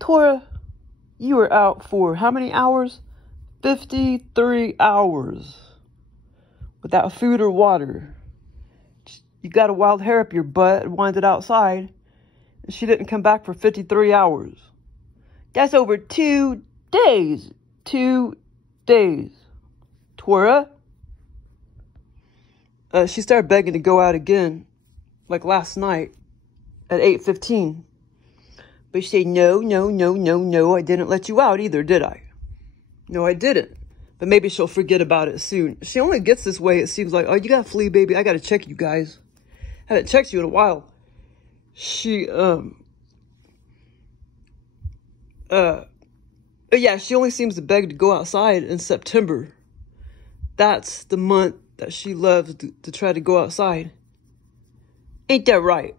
Tora, you were out for how many hours? 53 hours. Without food or water. You got a wild hair up your butt and wanted it outside. And she didn't come back for 53 hours. That's over 2 days. 2 days. Tora? She started begging to go out again. Like last night. At 8:15. But she said, no, I didn't let you out either, did I? No, I didn't. But maybe she'll forget about it soon. She only gets this way, it seems like. Oh, you got a flea, baby. I got to check you guys. I haven't checked you in a while. She, yeah, she only seems to beg to go outside in September. That's the month that she loves to try to go outside. Ain't that right?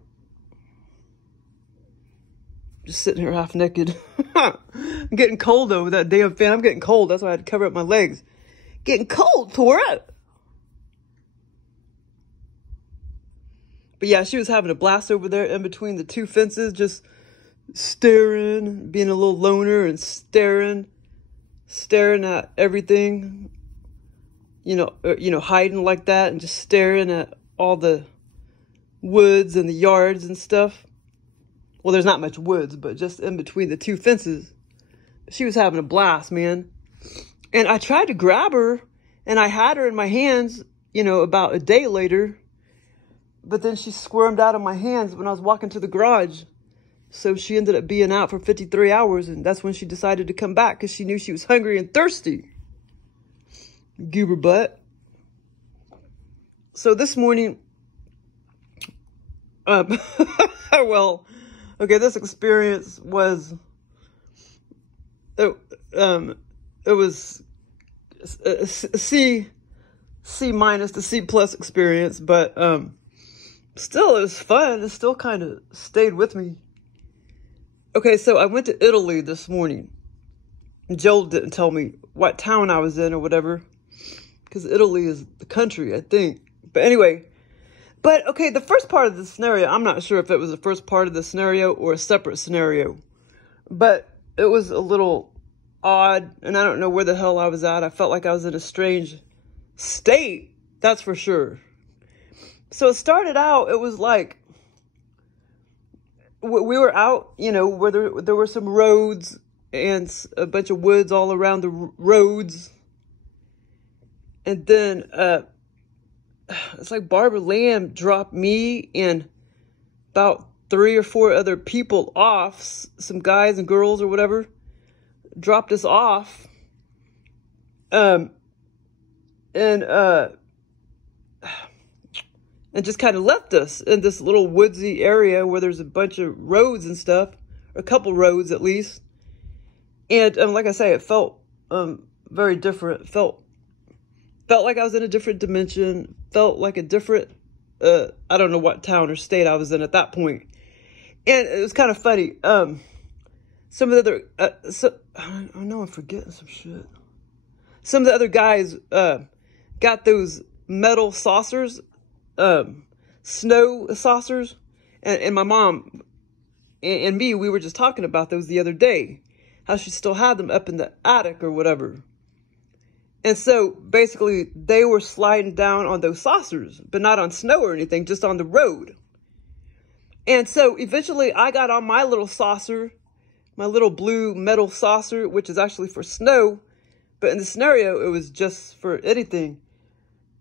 Just sitting here half naked. I'm getting cold though with that damn fan. I'm getting cold. That's why I had to cover up my legs. Getting cold, Tora. But yeah, she was having a blast over there in between the two fences, just staring, being a little loner and staring at everything. You know, hiding like that and just staring at all the woods and the yards and stuff. Well, there's not much woods, but just in between the two fences. She was having a blast, man. And I tried to grab her, and I had her in my hands, you know, about a day later. But then she squirmed out of my hands when I was walking to the garage. So she ended up being out for 53 hours, and that's when she decided to come back because she knew she was hungry and thirsty. Goober butt. So this morning, well... Okay, this experience was, it was a C minus to C plus experience, but still it was fun. It still kind of stayed with me. Okay, so I went to Italy this morning. Joel didn't tell me what town I was in or whatever, because Italy is the country, I think. But anyway. But, okay, the first part of the scenario, I'm not sure if it was the first part of the scenario or a separate scenario. But it was a little odd, and I don't know where the hell I was at. I felt like I was in a strange state, that's for sure. So it started out, it was like, we were out, you know, where there were some roads and a bunch of woods all around the roads. And then, it's like Barbara Lamb dropped me and about 3 or 4 other people off, some guys and girls or whatever, dropped us off, and just kind of left us in this little woodsy area where there's a bunch of roads and stuff, or a couple roads at least, and like I say, it felt very different. Felt like I was in a different dimension. Felt like a different, I don't know what town or state I was in at that point. And it was kind of funny. Some of the other, I know I'm forgetting some shit. Some of the other guys got those metal saucers, snow saucers. And my mom and me, we were just talking about those the other day. How she still had them up in the attic or whatever. And so, basically, they were sliding down on those saucers, but not on snow or anything, just on the road. And so, eventually, I got on my little saucer, my little blue metal saucer, which is actually for snow. But in the scenario, it was just for anything.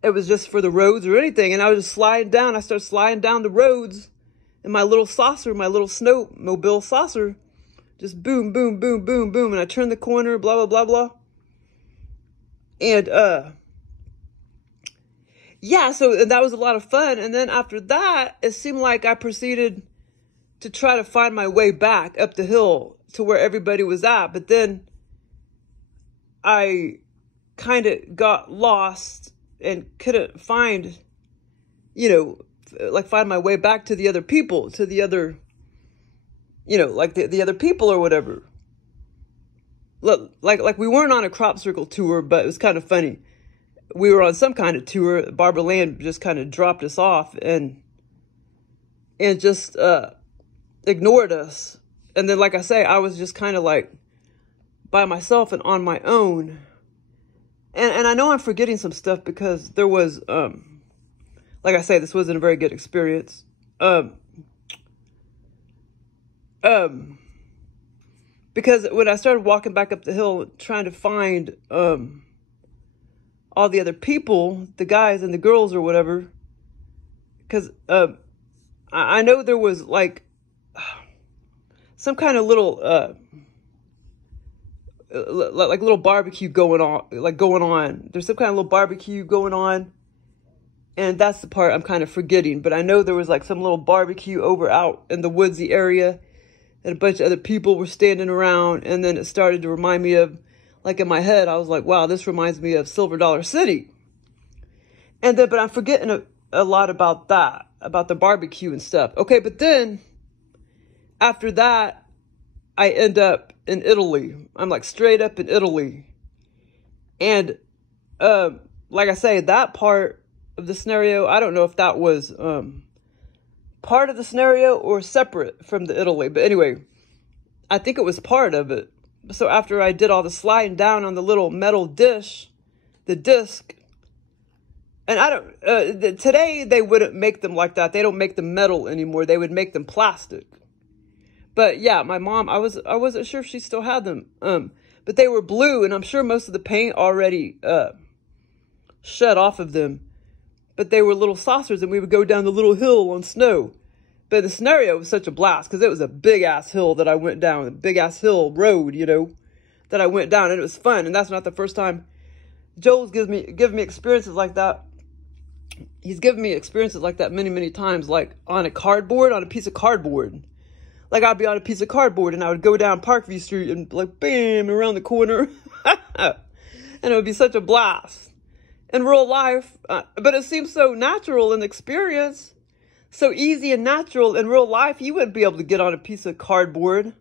It was just for the roads or anything. And I was just sliding down. I started sliding down the roads in my little saucer, my little snowmobile saucer. Just boom, boom, boom, boom, boom. And I turned the corner, blah, blah, blah, blah. And, yeah, so that was a lot of fun. And then after that, it seemed like I proceeded to try to find my way back up the hill to where everybody was at. But then I kind of got lost and couldn't find, you know, like find my way back to the other people, to the other, you know, like the other people or whatever. Like we weren't on a crop circle tour, but it was kind of funny. We were on some kind of tour. Barbara Land just kind of dropped us off and just ignored us And then, like I say, I was just kind of like by myself and on my own. And I know I'm forgetting some stuff because there was, like I say, this wasn't a very good experience. Because when I started walking back up the hill, trying to find, all the other people, the guys and the girls or whatever, because, I know there was like some kind of little, like little barbecue going on. There's some kind of little barbecue going on. And that's the part I'm kind of forgetting. But I know there was like some little barbecue over out in the woodsy area. And a bunch of other people were standing around. And then it started to remind me of, like in my head, I was like, wow, this reminds me of Silver Dollar City. And then, but I'm forgetting a lot about that, about the barbecue and stuff. Okay, but then after that, I end up in Italy. I'm like straight up in Italy. And like I say, that part of the scenario, I don't know if that was part of the scenario or separate from the Italy. But anyway, I think it was part of it. So after I did all the sliding down on the little metal dish, the disc, and I don't, today they wouldn't make them like that. They don't make them metal anymore. They would make them plastic. But yeah, my mom, I wasn't sure if she still had them. But they were blue, and I'm sure most of the paint already shed off of them. But they were little saucers, and we would go down the little hill on snow. But the scenario was such a blast because it was a big-ass hill that I went down, a big-ass hill road, you know, that I went down, and it was fun. And that's not the first time Joel's given me experiences like that. He's given me experiences like that many, many times, like on a piece of cardboard. Like I'd be on a piece of cardboard, and I would go down Parkview Street and like, bam, around the corner. And it would be such a blast in real life. But it seems so natural in the experience. So easy and natural in real life. You wouldn't be able to get on a piece of cardboard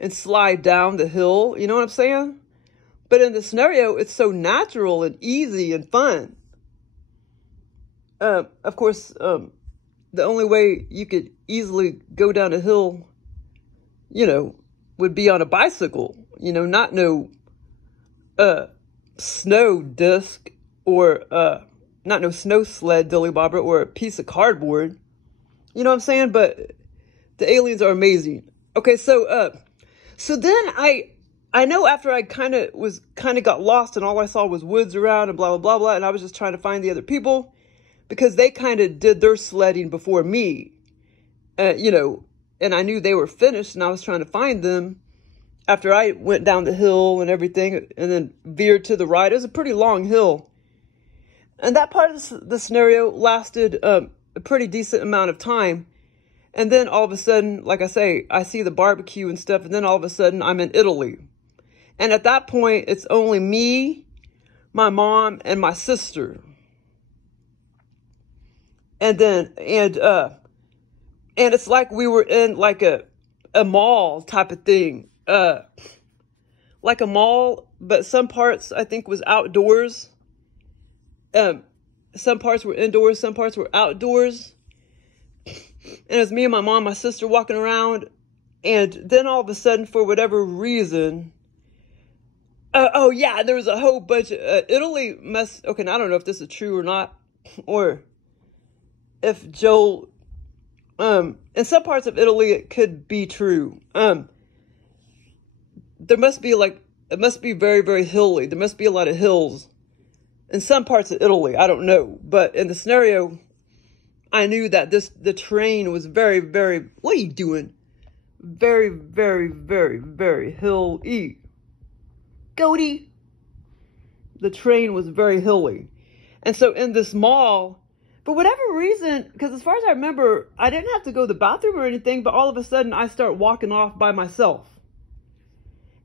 and slide down the hill. You know what I'm saying? But in the scenario, it's so natural and easy and fun. Of course, the only way you could easily go down a hill, you know, would be on a bicycle. You know, not no snow disc or not no snow sled dilly bobber or a piece of cardboard. You know what I'm saying? But the aliens are amazing. Okay, so then I know after I kind of got lost and all I saw was woods around and blah, blah, blah, blah. And I was just trying to find the other people because they kind of did their sledding before me, you know, and I knew they were finished and I was trying to find them after I went down the hill and everything and then veered to the right. It was a pretty long hill. And that part of the scenario lasted a pretty decent amount of time. And then all of a sudden, like I say, I see the barbecue and stuff. And then all of a sudden, I'm in Italy. And at that point, it's only me, my mom, and my sister. And then, and it's like we were in like a mall type of thing. Like a mall, but some parts I think was outdoors. Some parts were indoors, some parts were outdoors. And it was me and my mom, my sister walking around. And then all of a sudden, for whatever reason, oh yeah, there was a whole bunch of Italy okay, now I don't know if this is true or not, or if Joel, in some parts of Italy, it could be true. There must be it must be very, very hilly. There must be a lot of hills in some parts of Italy. I don't know. But in the scenario, I knew that the terrain was very, very, what are you doing? Very, very, very, very hilly. Goaty. The terrain was very hilly. And so in this mall, for whatever reason, because as far as I remember, I didn't have to go to the bathroom or anything, but all of a sudden I start walking off by myself.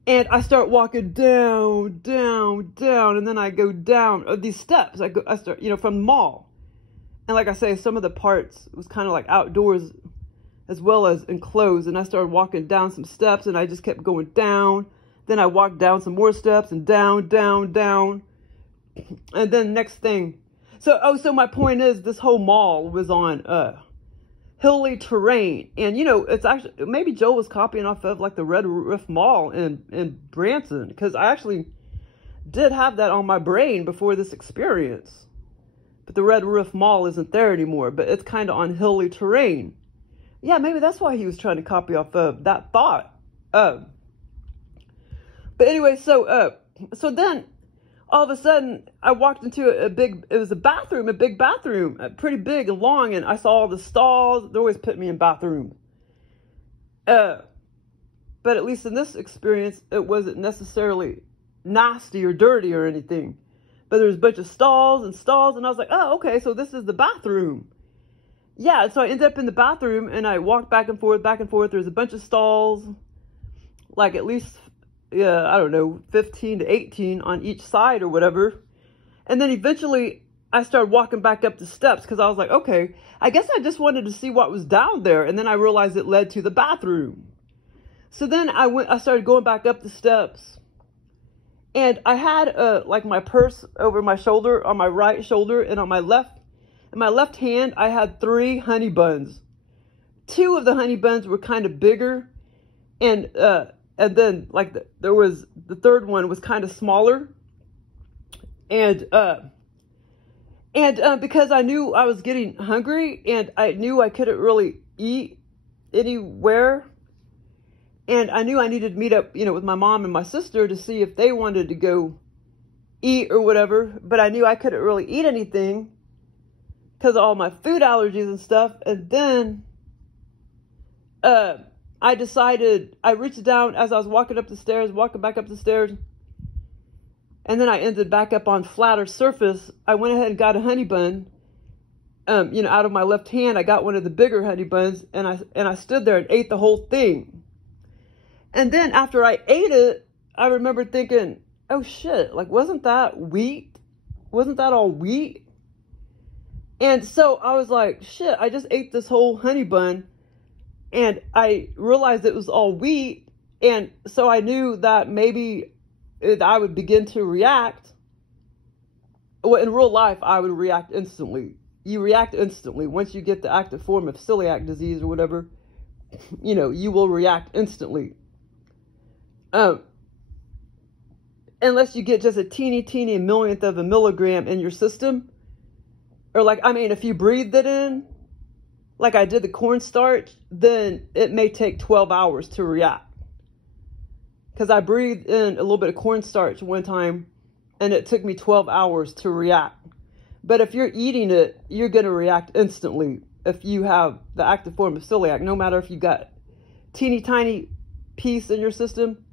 And I start walking down, down, down, and then I go down these steps. I start, you know, from the mall. And like I say, some of the parts was kind of like outdoors as well as enclosed. And I started walking down some steps, and I just kept going down. Then I walked down some more steps and down, down, down. And then next thing. So my point is, this whole mall was on hilly terrain. And, you know, it's actually, maybe Joe was copying off of like the Red Roof Mall in Branson, because I actually did have that on my brain before this experience. But the Red Roof Mall isn't there anymore, but it's kind of on hilly terrain. Yeah, maybe that's why he was trying to copy off of that thought. But anyway, so then all of a sudden I walked into it was a big bathroom, pretty big and long, and I saw all the stalls. They always put me in bathrooms. But at least in this experience, it wasn't necessarily nasty or dirty or anything. But there was a bunch of stalls, and I was like, oh, okay, so this is the bathroom. Yeah, so I ended up in the bathroom, and I walked back and forth. There's a bunch of stalls, like at least, I don't know, 15 to 18 on each side or whatever. And then eventually I started walking back up the steps, because I was like, okay, I guess I just wanted to see what was down there. And then I realized it led to the bathroom. So then I started going back up the steps, and I had like my purse over my shoulder, on my right shoulder, and on my left. In my left hand, I had 3 honey buns. 2 of the honey buns were kind of bigger, and then like there was the third one was kind of smaller, and because I knew I was getting hungry, and I knew I couldn't really eat anywhere, and I knew I needed to meet up, you know, with my mom and my sister to see if they wanted to go eat or whatever, but I knew I couldn't really eat anything because of all my food allergies and stuff. And then I decided, I reached down as I was walking back up the stairs, and then I ended back up on flatter surface. I went ahead and got a honey bun, you know, out of my left hand. I got one of the bigger honey buns, and I stood there and ate the whole thing. And then after I ate it, I remember thinking, oh shit, like, wasn't that wheat? Wasn't that all wheat? And so I was like, shit, I just ate this whole honey bun, and I realized it was all wheat. And so I knew that maybe I would begin to react. Well, in real life, I would react instantly. You react instantly. Once you get the active form of celiac disease or whatever, you know, you will react instantly. Unless you get just a teeny millionth of a milligram in your system. Or like, I mean, if you breathe it in, like I did the cornstarch, then it may take 12 hours to react. Because I breathed in a little bit of cornstarch one time, and it took me 12 hours to react. But if you're eating it, you're going to react instantly if you have the active form of celiac, no matter if you got teeny tiny piece in your system.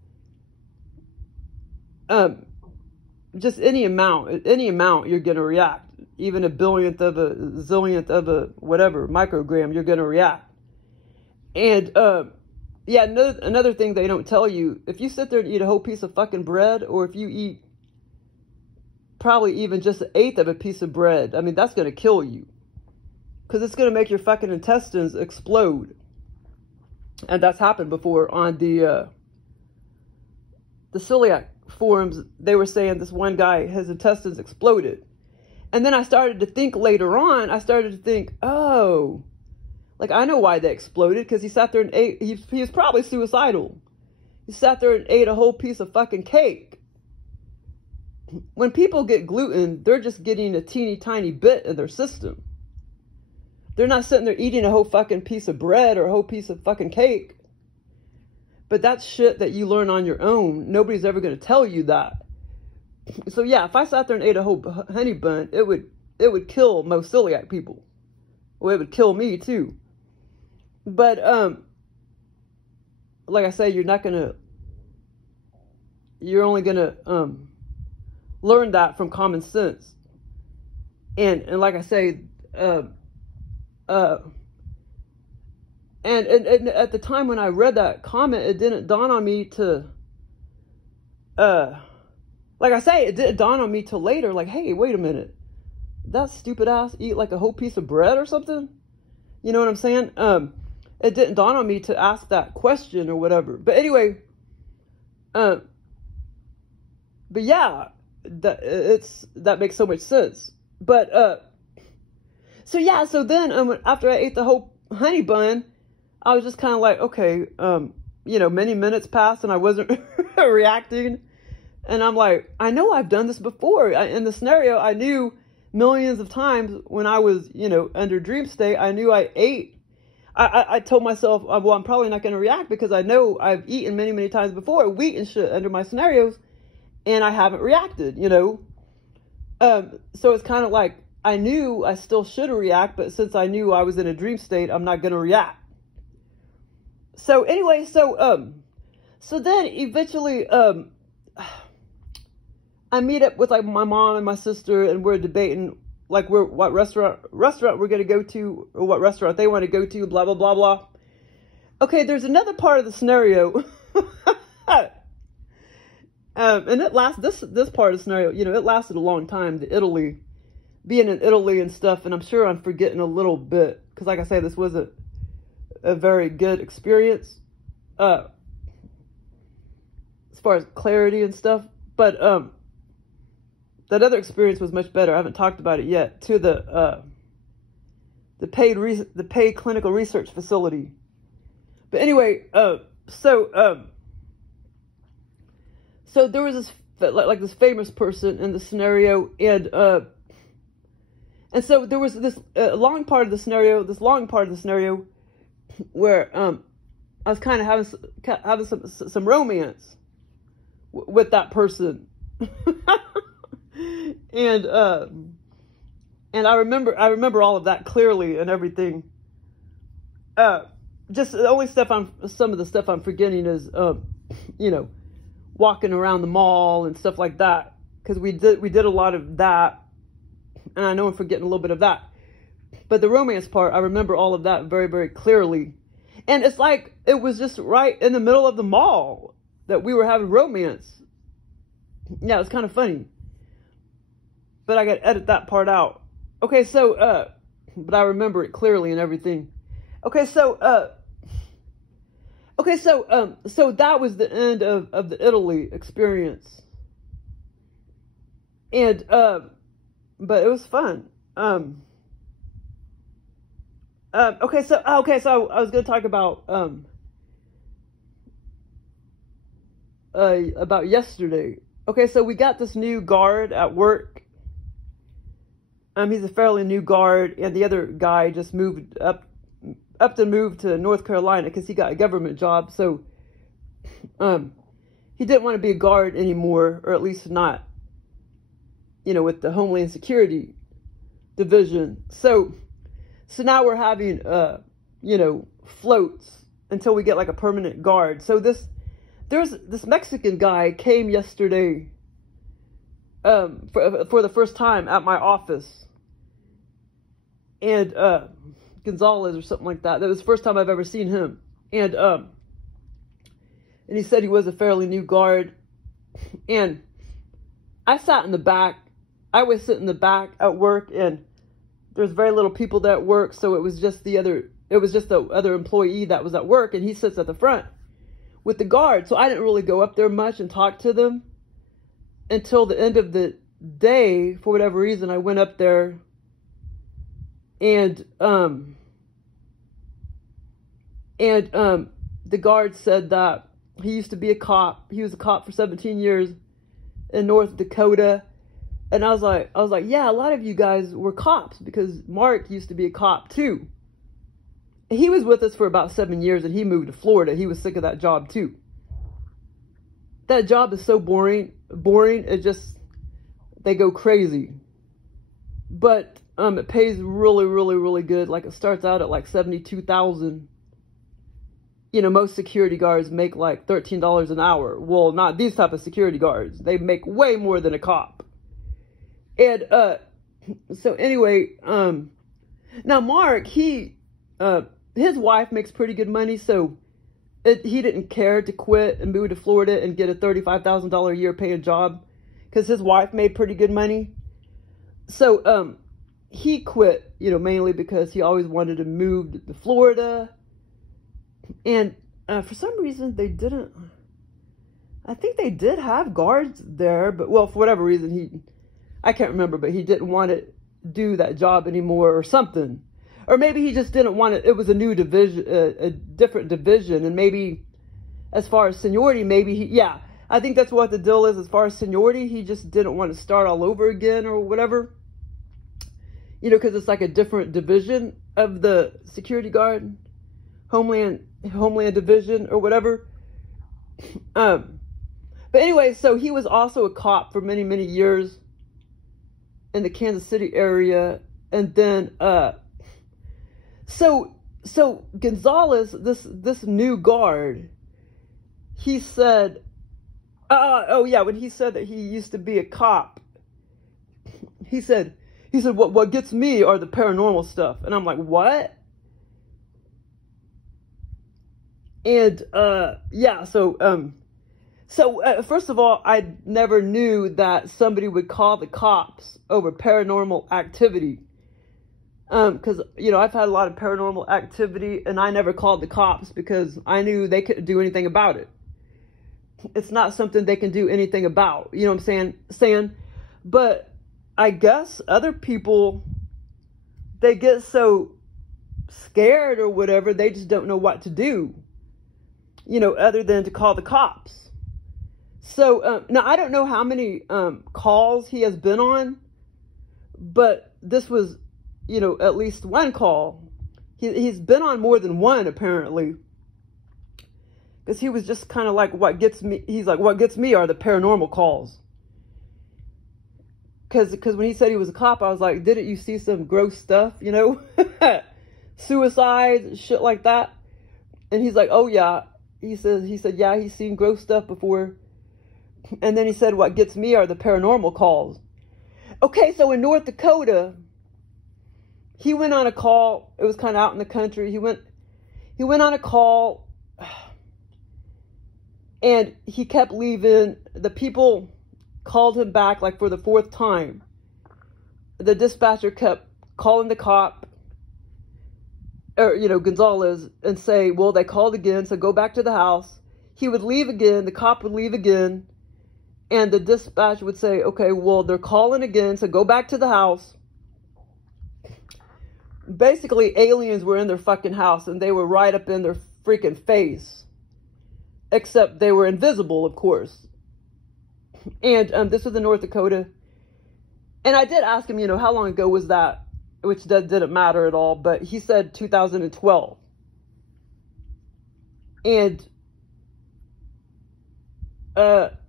Just any amount you're going to react. Even a billionth of a zillionth of a whatever microgram, you're going to react. And yeah, another thing they don't tell you, if you sit there and eat a whole piece of fucking bread, or if you eat probably even just an eighth of a piece of bread, I mean, that's going to kill you. Because it's going to make your fucking intestines explode. And that's happened before on the celiac forums. They were saying this one guy, his intestines exploded. And then I started to think later on, oh, like I know why they exploded, because he sat there and ate, he was probably suicidal. He sat there and ate a whole piece of fucking cake. When people get gluten, they're just getting a teeny tiny bit in their system. They're not sitting there eating a whole fucking piece of bread or a whole piece of fucking cake. But that's shit that you learn on your own. Nobody's ever going to tell you that. So yeah, if I sat there and ate a whole honey bun, it would kill most celiac people. Well, it would kill me too. But like I say, you're only gonna learn that from common sense. And like I say, and at the time when I read that comment, it didn't dawn on me to like I say, it didn't dawn on me till later, like, hey, wait a minute. That stupid ass eat like a whole piece of bread or something? You know what I'm saying? It didn't dawn on me to ask that question or whatever. But anyway, but yeah, that makes so much sense. But, so yeah, so then after I ate the whole honey bun, I was just kind of like, okay, many minutes passed and I wasn't reacting. And I'm like, I know I've done this before. In the scenario, I knew millions of times when I was, under dream state, I knew I ate. I told myself, well, I'm probably not going to react because I know I've eaten many, many times before, wheat and shit under my scenarios, and I haven't reacted, So it's kind of like, I knew I still should react, but since I knew I was in a dream state, I'm not going to react. So anyway, so then eventually, I meet up with like my mom and my sister, and we're debating like what restaurant we're going to go to, or what restaurant they want to go to, blah, blah, blah, blah. Okay, there's another part of the scenario. And this part of the scenario, it lasted a long time, being in Italy and stuff. And I'm sure I'm forgetting a little bit, because like I say, this was a very good experience, as far as clarity and stuff. But, that other experience was much better. I haven't talked about it yet. To the paid clinical research facility. But anyway, so there was this like this famous person in the scenario, and so there was this long part of the scenario, where I was kind of having some romance with that person. And I remember all of that clearly and everything. Just the only some of the stuff I'm forgetting is, walking around the mall and stuff like that. Cause we did a lot of that, and I know I'm forgetting a little bit of that, but the romance part, I remember all of that very, very clearly. And it's like, it was just right in the middle of the mall that we were having romance. Yeah, it's kind of funny. But I got to edit that part out. Okay, so, but I remember it clearly and everything. Okay, so that was the end of the Italy experience. And, but it was fun. Okay, so I was going to talk about yesterday. Okay, so we got this new guard at work. He's a fairly new guard, and the other guy just moved to North Carolina because he got a government job. So, he didn't want to be a guard anymore, or at least not, with the Homeland Security Division. So now we're having, floats until we get like a permanent guard. So there's this Mexican guy came yesterday, for the first time at my office. And, Gonzalez or something like that. That was the first time I've ever seen him. And he said he was a fairly new guard. And I sat in the back. I always sit in the back at work, and there's very little people there at work. So it was just the other employee that was at work, and he sits at the front with the guard. So I didn't really go up there much and talk to them until the end of the day. For whatever reason, I went up there. And the guard said that he used to be a cop. He was a cop for 17 years in North Dakota. And I was like, yeah, a lot of you guys were cops, because Mark used to be a cop too. And he was with us for about 7 years, and he moved to Florida. He was sick of that job too. That job is so boring. It just, they go crazy. But it pays really, really, really good. Like, it starts out at like $72,000. Most security guards make like $13 an hour. Well, not these type of security guards. They make way more than a cop. And so anyway, now Mark, his wife makes pretty good money, so he didn't care to quit and move to Florida and get a $35,000 a year paying job, because his wife made pretty good money. So he quit, mainly because he always wanted to move to Florida. And for some reason I think they did have guards there, but, well, for whatever reason, I can't remember, but he didn't want to do that job anymore or something. or maybe he just didn't want it was a new division, a different division, and maybe as far as seniority, maybe yeah, I think that's what the deal is. As far as seniority, he just didn't want to start all over again or whatever, you know, because it's like a different division of the security guard, Homeland Division or whatever. But anyway, so he was also a cop for many, many years in the Kansas City area. And then, so Gonzalez, this new guard, he said, oh yeah, when he said that he used to be a cop, he said, what gets me are the paranormal stuff. And I'm like, what? And, yeah, so first of all, I never knew that somebody would call the cops over paranormal activity. Cause, you know, I've had a lot of paranormal activity and I never called the cops because I knew they couldn't do anything about it. It's not something they can do anything about, you know what I'm saying? But I guess other people, they get so scared or whatever, they just don't know what to do, you know, other than to call the cops. So, now I don't know how many, calls he has been on, but this was, you know, at least one call. He's been on more than one, apparently. Because he was just kind of like, what gets me, he's like, what gets me are the paranormal calls. Because when he said he was a cop, I was like, didn't you see some gross stuff, you know? Suicides, shit like that. And he's like, oh yeah. He said, yeah, he's seen gross stuff before. And then he said, what gets me are the paranormal calls. Okay, so in North Dakota, he went on a call. It was kind of out in the country. He went on a call, and he kept leaving. The people called him back like for the fourth time. The dispatcher kept calling the cop, or, you know, Gonzalez, and say, well, they called again, so go back to the house. He would leave again. The cop would leave again. And the dispatcher would say, okay, well, they're calling again, so go back to the house. Basically, aliens were in their fucking house, and they were right up in their freaking face. Except they were invisible, of course. And this was in North Dakota. And I did ask him, you know, how long ago was that? Which didn't matter at all. But he said 2012. And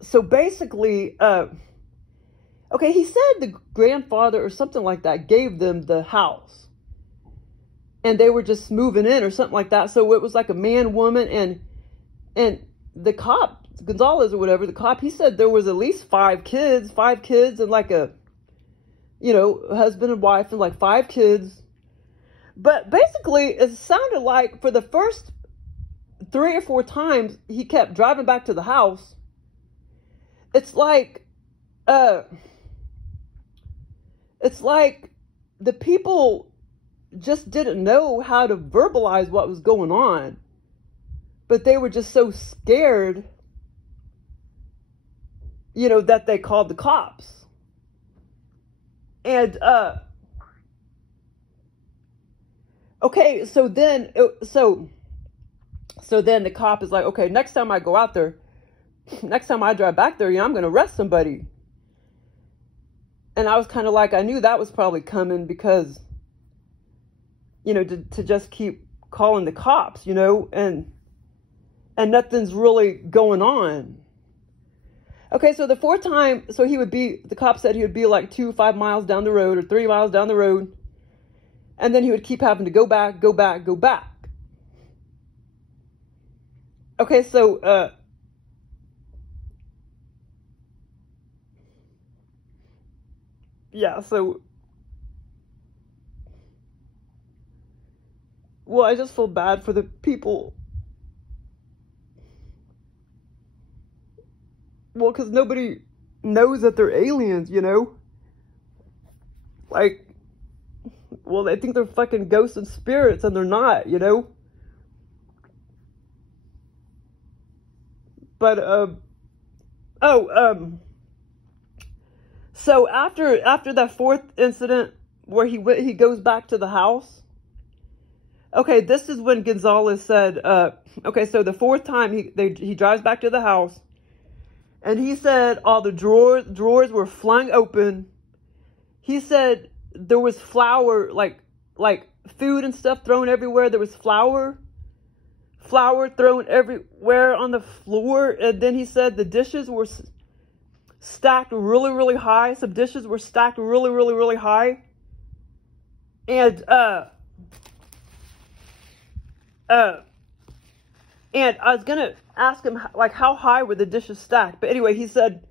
so basically, okay, he said the grandfather or something like that gave them the house. And they were just moving in or something like that. So it was like a man, woman, and the cop, Gonzalez or whatever, the cop, he said there was at least five kids and like a, you know, husband and wife and like 5 kids. But basically, it sounded like for the first 3 or 4 times he kept driving back to the house, it's like the people just didn't know how to verbalize what was going on. But they were just so scared, you know, that they called the cops. And, okay, so then the cop is like, okay, next time I go out there, next time I drive back there, you know, I'm going to arrest somebody. And I was kind of like, I knew that was probably coming because, you know, to just keep calling the cops, you know, and nothing's really going on. Okay, so the 4th time, so the cop said he would be like 5 miles down the road or 3 miles down the road. And then he would keep having to go back. Okay, so, yeah, so, well, I just feel bad for the people. Well, because nobody knows that they're aliens, you know? Like, well, they think they're fucking ghosts and spirits, and they're not, you know? But, so after that 4th incident where he goes back to the house, Okay, this is when Gonzalez said, okay, so the fourth time he drives back to the house, and he said all the drawers were flung open. He said there was flour, like food and stuff thrown everywhere. There was flour thrown everywhere on the floor. And then he said the dishes were stacked really, really high. Some dishes were stacked really, really, really high. And I was gonna ask him, like, how high were the dishes stacked? But anyway, he said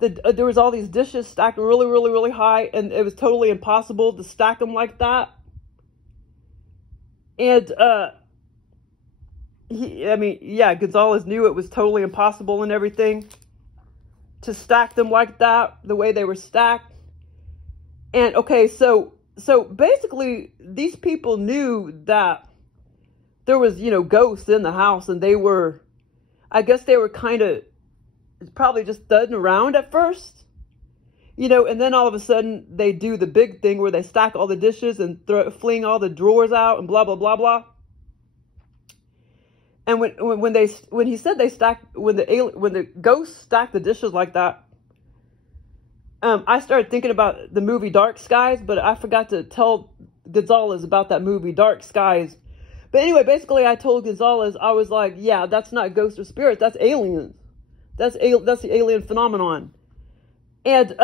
that there was all these dishes stacked really, really, really high, and it was totally impossible to stack them like that. And Gonzalez knew it was totally impossible and everything to stack them like that, the way they were stacked. And okay, so basically, these people knew that there was, ghosts in the house, and I guess they were kind of probably just thudding around at first, and then all of a sudden they do the big thing where they stack all the dishes and fling all the drawers out and blah, blah, blah, blah. And when he said they stacked, when the ghosts stacked the dishes like that, I started thinking about the movie Dark Skies, but I forgot to tell Gonzalez about that movie Dark Skies. But anyway, basically, I told Gonzalez, I was like, yeah, that's not ghosts or spirits, that's aliens. That's the alien phenomenon. And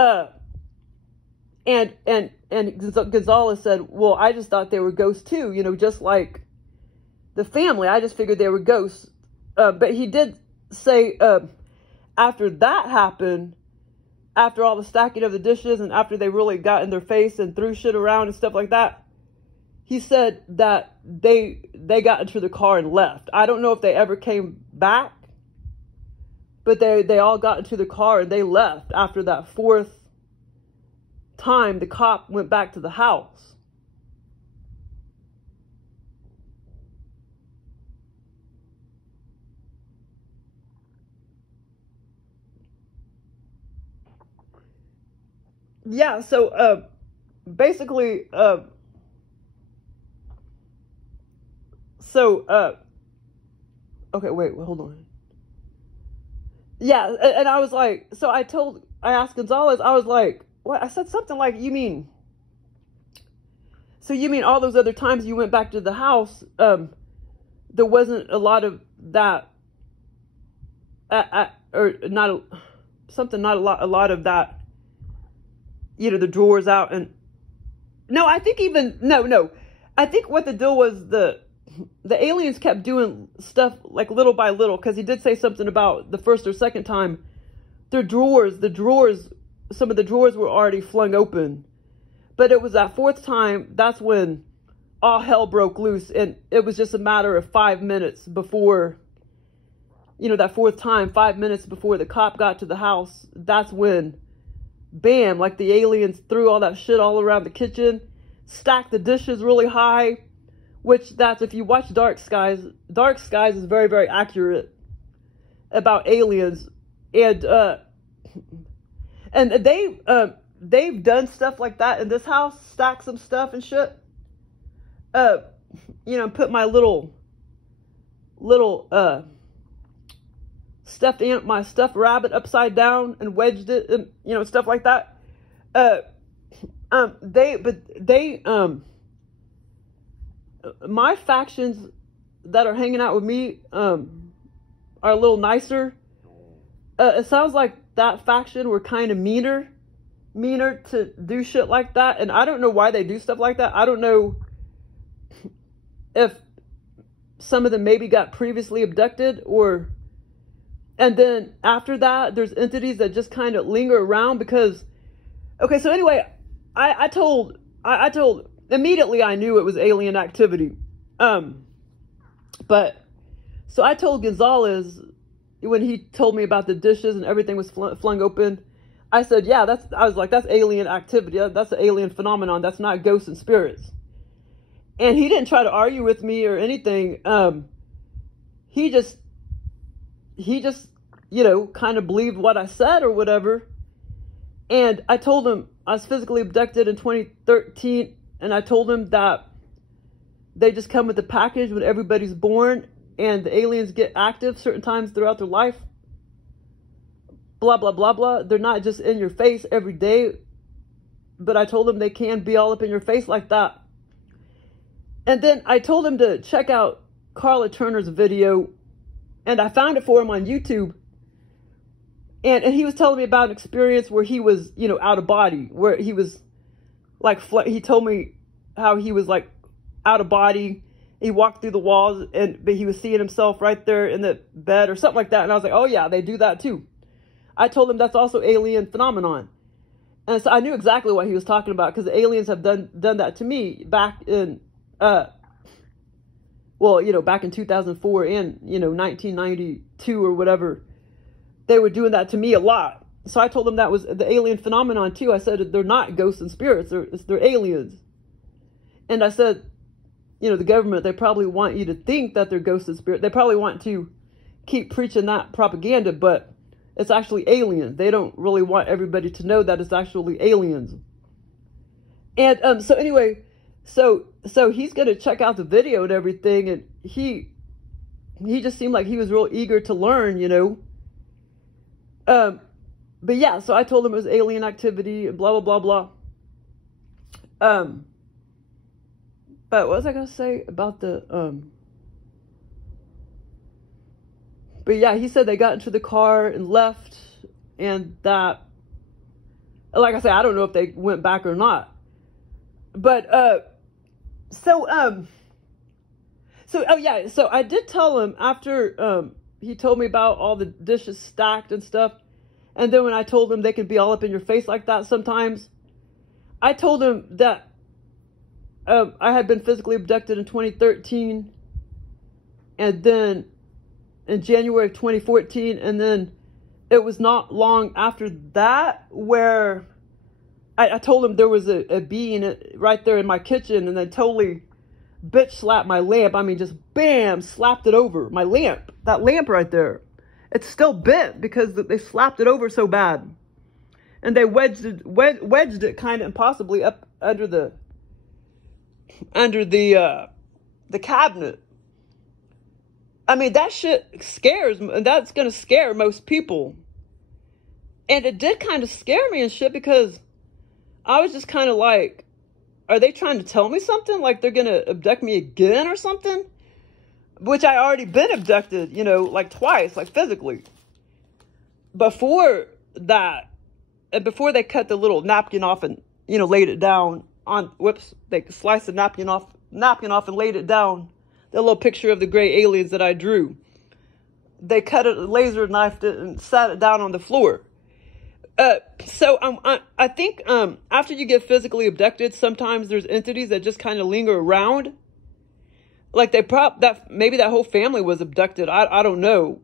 Gonzalez said, well, I just thought they were ghosts too, just like the family. I just figured they were ghosts. But he did say, after that happened, after all the stacking of the dishes and after they really got in their face and threw shit around and stuff like that, he said that they got into the car and left. I don't know if they ever came back, but they all got into the car and they left after that fourth time the cop went back to the house. Yeah, so basically, okay, wait, hold on. Yeah, and I was like, I asked Gonzalez, I was like, what? I said something like, you mean all those other times you went back to the house, there wasn't a lot of that, or not a lot of that, the drawers out, and no, I think I think what the deal was, the aliens kept doing stuff like little by little, because he did say something about the first or second time, some of the drawers were already flung open, but it was that fourth time, that's when all hell broke loose, and it was just a matter of 5 minutes before, that fourth time, 5 minutes before the cop got to the house, that's when, bam, like the aliens threw all that shit all around the kitchen, stacked the dishes really high, which that's, if you watch Dark Skies is very, very accurate about aliens. And they've done stuff like that in this house, stacked some stuff and shit. Put my little my stuffed rabbit upside down and wedged it, and stuff like that. My factions that are hanging out with me are a little nicer. It sounds like that faction were kind of meaner to do shit like that, and I don't know why they do stuff like that. I don't know if some of them maybe got previously abducted, and then after that there's entities that just kind of linger around, because okay, so anyway, I told immediately I knew it was alien activity. But so I told Gonzalez when he told me about the dishes and everything was flung open, I said, yeah, I was like, that's alien activity. That's an alien phenomenon. That's not ghosts and spirits. And he didn't try to argue with me or anything. He just, kind of believed what I said or whatever. And I told him I was physically abducted in 2013. And I told him that they just come with the package when everybody's born, and the aliens get active certain times throughout their life. Blah, blah, blah, blah. They're not just in your face every day. But I told them they can be all up in your face like that. And then I told him to check out Carla Turner's video. And I found it for him on YouTube. And he was telling me about an experience where he was, you know, out of body. Where he was like, he told me how he was like out of body. He walked through the walls, but he was seeing himself right there in the bed or something like that. And I was like, oh yeah, they do that too. I told him that's also alien phenomenon. And so I knew exactly what he was talking about, because the aliens have done that to me back in, well, you know, back in 2004 and, you know, 1992 or whatever. They were doing that to me a lot. So I told him that was the alien phenomenon too. I said, they're not ghosts and spirits, they're aliens. And I said, you know, the government, they probably want you to think that they're ghosts and spirits. They probably want to keep preaching that propaganda, but it's actually aliens. They don't really want everybody to know that it's actually aliens. And so anyway, so he's going to check out the video and everything, and he just seemed like he was real eager to learn, you know. But yeah, so I told him it was alien activity and blah, blah, blah, blah. But what was I going to say about the, but yeah, he said they got into the car and left, and that, like I said, I don't know if they went back or not. But, so, oh yeah, so I did tell him after, he told me about all the dishes stacked and stuff. And then when I told him they could be all up in your face like that sometimes, I told him that, I had been physically abducted in 2013. And then in January of 2014, and then it was not long after that where I told him there was a being right there in my kitchen, and they totally bitch slapped my lamp. I mean, just bam, slapped it over my lamp. That lamp right there, it's still bent because they slapped it over so bad, and they wedged it kind of impossibly up under the cabinet. I mean, that shit scares, that's going to scare most people. And it did kind of scare me and shit, because I was just kind of like, are they trying to tell me something? Like they're going to abduct me again or something? Which I already been abducted, you know, like twice, like physically. Before that, before they cut the little napkin off and, you know, laid it down on, whoops, they sliced the napkin off and laid it down. The little picture of the gray aliens that I drew. They cut it, laser knifed it, and sat it down on the floor. So I think after you get physically abducted, sometimes there's entities that just kind of linger around. Like maybe that whole family was abducted. I don't know.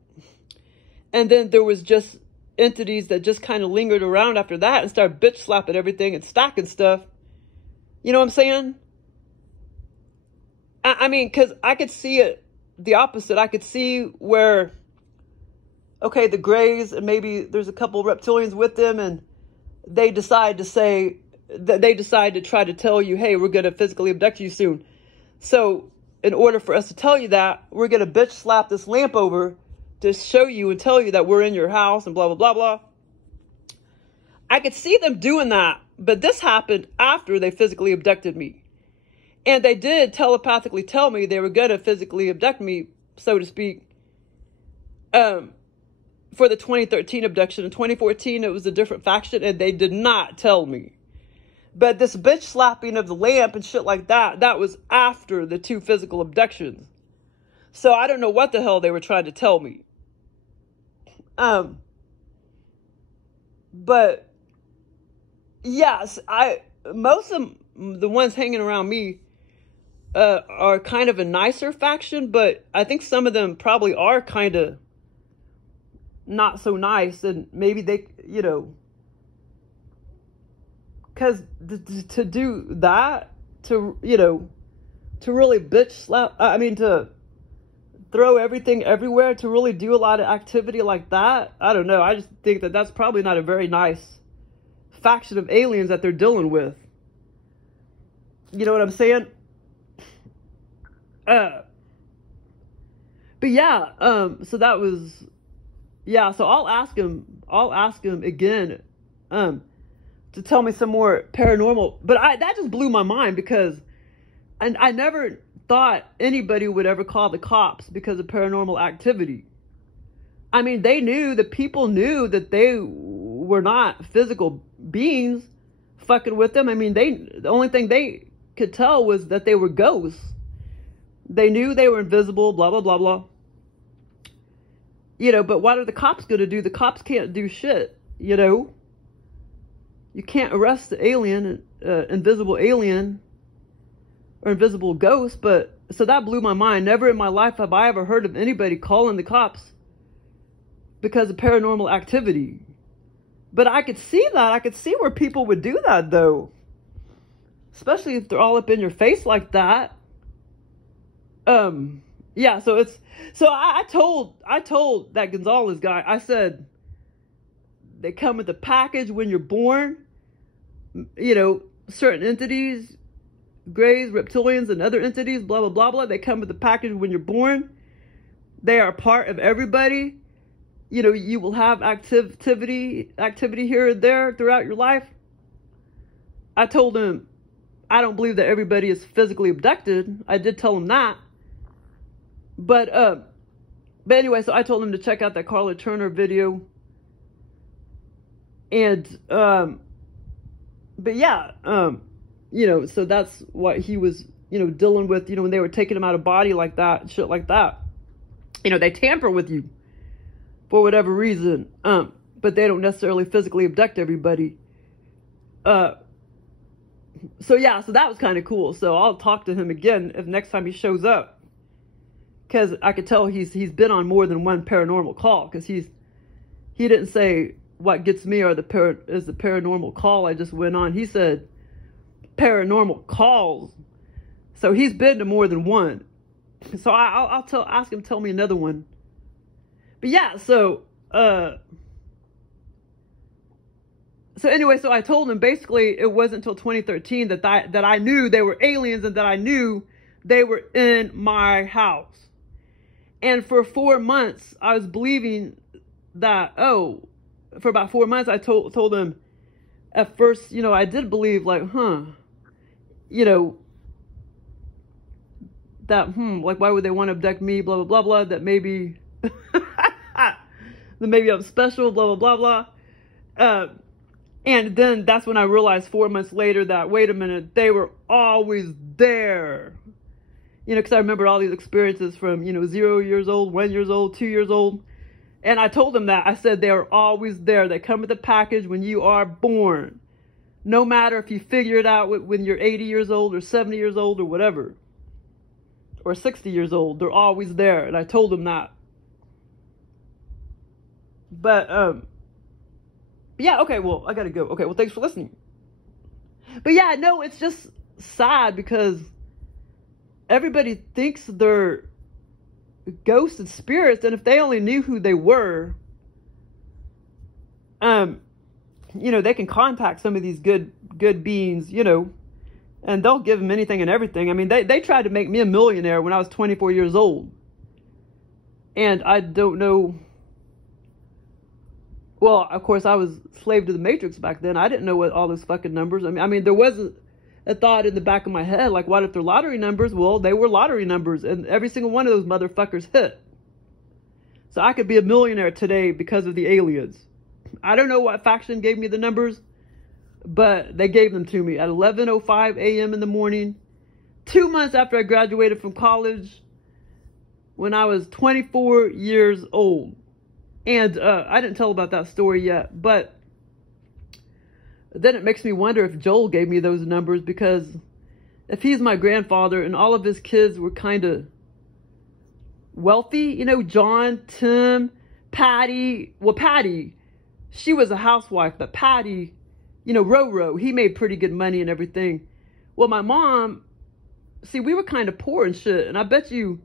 And then there was just entities that just kind of lingered around after that and started bitch slapping everything and stacking stuff. You know what I'm saying? I mean, because I could see it the opposite. I could see where, okay, the Greys, and maybe there's a couple of reptilians with them, and they decide to say, that they decide to try to tell you, hey, we're going to physically abduct you soon. So in order for us to tell you that, we're going to bitch slap this lamp over to show you and tell you that we're in your house and blah, blah, blah, blah. I could see them doing that, but this happened after they physically abducted me. And they did telepathically tell me they were going to physically abduct me, so to speak, for the 2013 abduction. In 2014, it was a different faction, and they did not tell me. But this bitch slapping of the lamp and shit like that, that was after the 2 physical abductions. So I don't know what the hell they were trying to tell me. But, yes, most of the ones hanging around me are kind of a nicer faction, but I think some of them probably are kind of not so nice, and maybe they, you know, because to do that, to, you know, to really bitch slap, I mean, to throw everything everywhere, to really do a lot of activity like that, I don't know, I just think that that's probably not a very nice faction of aliens that they're dealing with. You know what I'm saying? But yeah, so that was, yeah, so I'll ask him again, to tell me some more paranormal, but that just blew my mind because I never thought anybody would ever call the cops because of paranormal activity. I mean, the people knew that they were not physical beings fucking with them. I mean, the only thing they could tell was that they were ghosts. They knew they were invisible, blah, blah, blah, blah. You know, but what are the cops going to do? The cops can't do shit, you know? You can't arrest the alien, invisible alien, or invisible ghost, but, so that blew my mind. Never in my life have I ever heard of anybody calling the cops because of paranormal activity. But I could see that. I could see where people would do that, though. Especially if they're all up in your face like that. Yeah, so I told that Gonzalez guy, I said, they come with a package when you're born. You know, certain entities, Greys, reptilians, and other entities, blah, blah, blah, blah. They come with a package when you're born. They are part of everybody. You know, you will have activity here and there throughout your life. I told him, I don't believe that everybody is physically abducted. I did tell him that. But anyway, so I told him to check out that Carla Turner video. And, but yeah, you know, so that's what he was, you know, dealing with, you know, when they were taking him out of body like that, shit like that. You know, they tamper with you for whatever reason, but they don't necessarily physically abduct everybody. So yeah, so that was kind of cool. So I'll talk to him again if next time he shows up, because I could tell he's been on more than one paranormal call, because he didn't say what gets me is the paranormal call I just went on. He said paranormal calls, so he's been to more than one. So I'll ask him to tell me another one. But yeah, so anyway, so I told him basically it wasn't until 2013 that I knew they were aliens, and that I knew they were in my house. And for 4 months, I was believing that, for about 4 months, I told him at first, you know, I did believe like, you know, that, like, why would they want to abduct me, blah, blah, blah, blah, that maybe, that maybe I'm special, blah, blah, blah, blah. And then that's when I realized 4 months later that, wait a minute, they were always there. You know, because I remember all these experiences from, you know, 0 years old, 1 year old, 2 years old. And I told them that. I said they are always there. They come with a package when you are born. No matter if you figure it out when you're 80 years old or 70 years old or whatever. Or 60 years old. They're always there. And I told them that. But, yeah, okay, well, I gotta go. Okay, well, thanks for listening. But yeah, no, it's just sad because everybody thinks they're ghosts and spirits, and if they only knew who they were, you know, they can contact some of these good beings, you know, and they'll give them anything and everything. I mean, they tried to make me a millionaire when I was 24 years old, and I don't know. Well, of course, I was slave to the Matrix back then. I didn't know what all those fucking numbers. I mean, there was a thought in the back of my head, like, what if they're lottery numbers? Well, they were lottery numbers, and every single one of those motherfuckers hit. So I could be a millionaire today because of the aliens. I don't know what faction gave me the numbers, but they gave them to me at 11:05 a.m. in the morning, 2 months after I graduated from college, when I was 24 years old. And I didn't tell about that story yet, but then it makes me wonder if Joel gave me those numbers, because if he's my grandfather and all of his kids were kind of wealthy, you know, John, Tim, Patty, well, Patty, she was a housewife, but Patty, you know, Roro, he made pretty good money and everything. Well, my mom, see, we were kind of poor and shit, and I bet you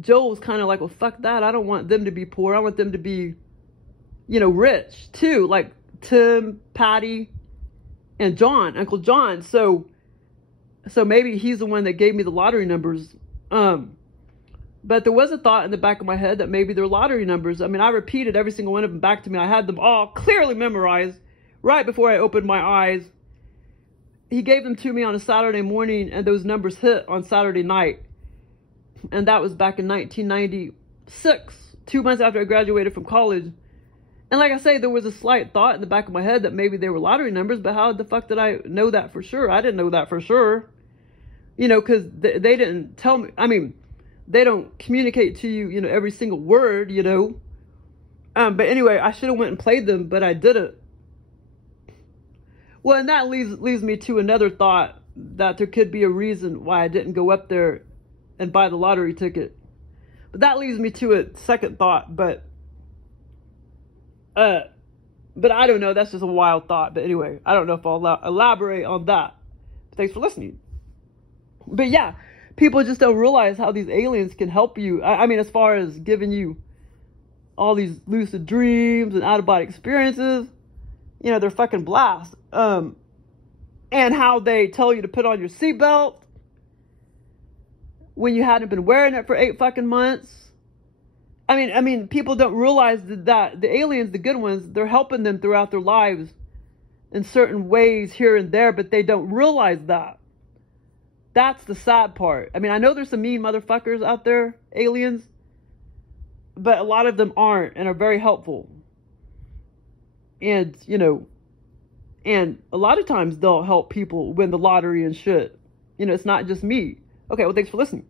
Joel was kind of like, well, fuck that. I don't want them to be poor. I want them to be, you know, rich too. Like Tim, Patty, and John, Uncle John. So So maybe he's the one that gave me the lottery numbers. But there was a thought in the back of my head that maybe they're lottery numbers. I mean, I repeated every single one of them back to me. I had them all clearly memorized right before I opened my eyes. He gave them to me on a Saturday morning, and those numbers hit on Saturday night. And that was back in 1996, 2 months after I graduated from college. And like I say, there was a slight thought in the back of my head that maybe they were lottery numbers, but how the fuck did I know that for sure? I didn't know that for sure. You know, because they didn't tell me. I mean, they don't communicate to you, you know, every single word, you know. But anyway, I should have went and played them, but I didn't. Well, and that leads me to another thought, that there could be a reason why I didn't go up there and buy the lottery ticket. But that leads me to a second thought, but I don't know. That's just a wild thought. But anyway, I don't know if I'll elaborate on that. Thanks for listening. But yeah, people just don't realize how these aliens can help you. I mean, as far as giving you all these lucid dreams and out-of-body experiences, you know, they're fucking blast. And how they tell you to put on your seatbelt when you hadn't been wearing it for 8 fucking months. I mean, people don't realize that the aliens, the good ones, they're helping them throughout their lives in certain ways here and there, but they don't realize that. That's the sad part. I mean, I know there's some mean motherfuckers out there, aliens, but a lot of them aren't and are very helpful. And, you know, and a lot of times they'll help people win the lottery and shit. You know, it's not just me. Okay, well, thanks for listening.